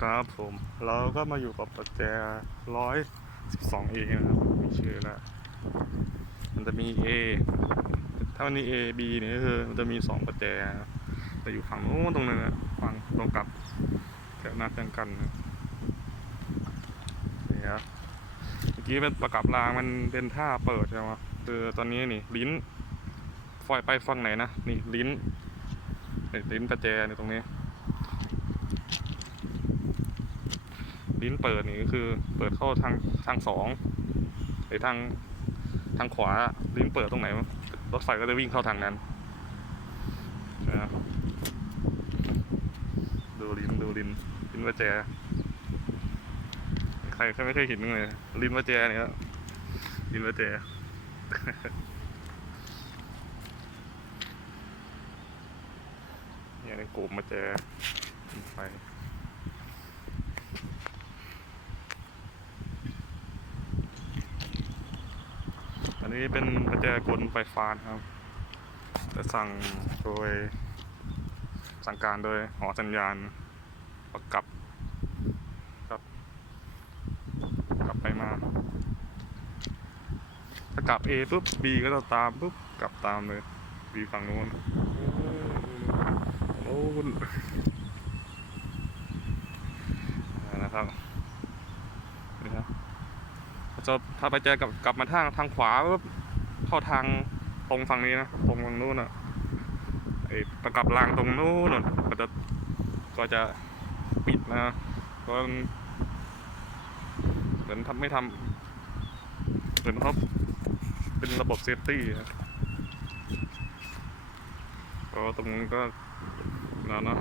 ครับผมเราก็มาอยู่กับประแจร้อยสิบสองเอนะครับมีชื่อแล้วมันจะมี A ถ้ามันมี A B เนี่ยก็คือมันจะมีสองประแจนะครับแต่อยู่ฝั่งโน้นตรงนึงอะฝั่งตรงกับแถวหน้าเครื่องกันนะนี่ครับเมื่อกี้เป็นประกับรางมันเป็นท่าเปิดใช่ไหมคือตอนนี้นี่ลิ้นฟอยไปฝั่งไหนนะนี่ลิ้นนี่ลิ้นประแจในตรงนี้ ลิ้นเปิดนี่ก็คือ เปิดเข้าทางทางสองหรือทางทางขวาลิ้นเปิดตรงไหนรถไฟก็จะวิ่งเข้าทางนั้นนะดูลิ้นดูลิ้นลิ้นประแจใครใครไม่เคยเห็นเลยลิ้นประแจเนี่ยลิ้นประแจเนี่ยในกลุ่มประแจไฟ นนี้เป็นประแจกลไฟฟ้านครับ จะสั่งโดย สั่งการโดยหอสัญญาณประกับกับกลับไปมา ถ้ากลับ A ปุ๊บ B ก็จะตามปุ๊บกลับตามเลย B ฝั่งนู้นโอ้โหอ่านะครับนี่ครับ จะถ้าไปเจอกับกลับมาทางทางขวาปุ๊บเข้าทางตรงฝั่งนี้นะตรงฝั่งนู้นอะไอ้ประกับรางตรงนู้นก็จะก็จะปิดนะก็เหมือนทำไม่ทำเหมือนเขาเป็นระบบเซฟตี้ก็ตรงนู้ก็แล้วเนะ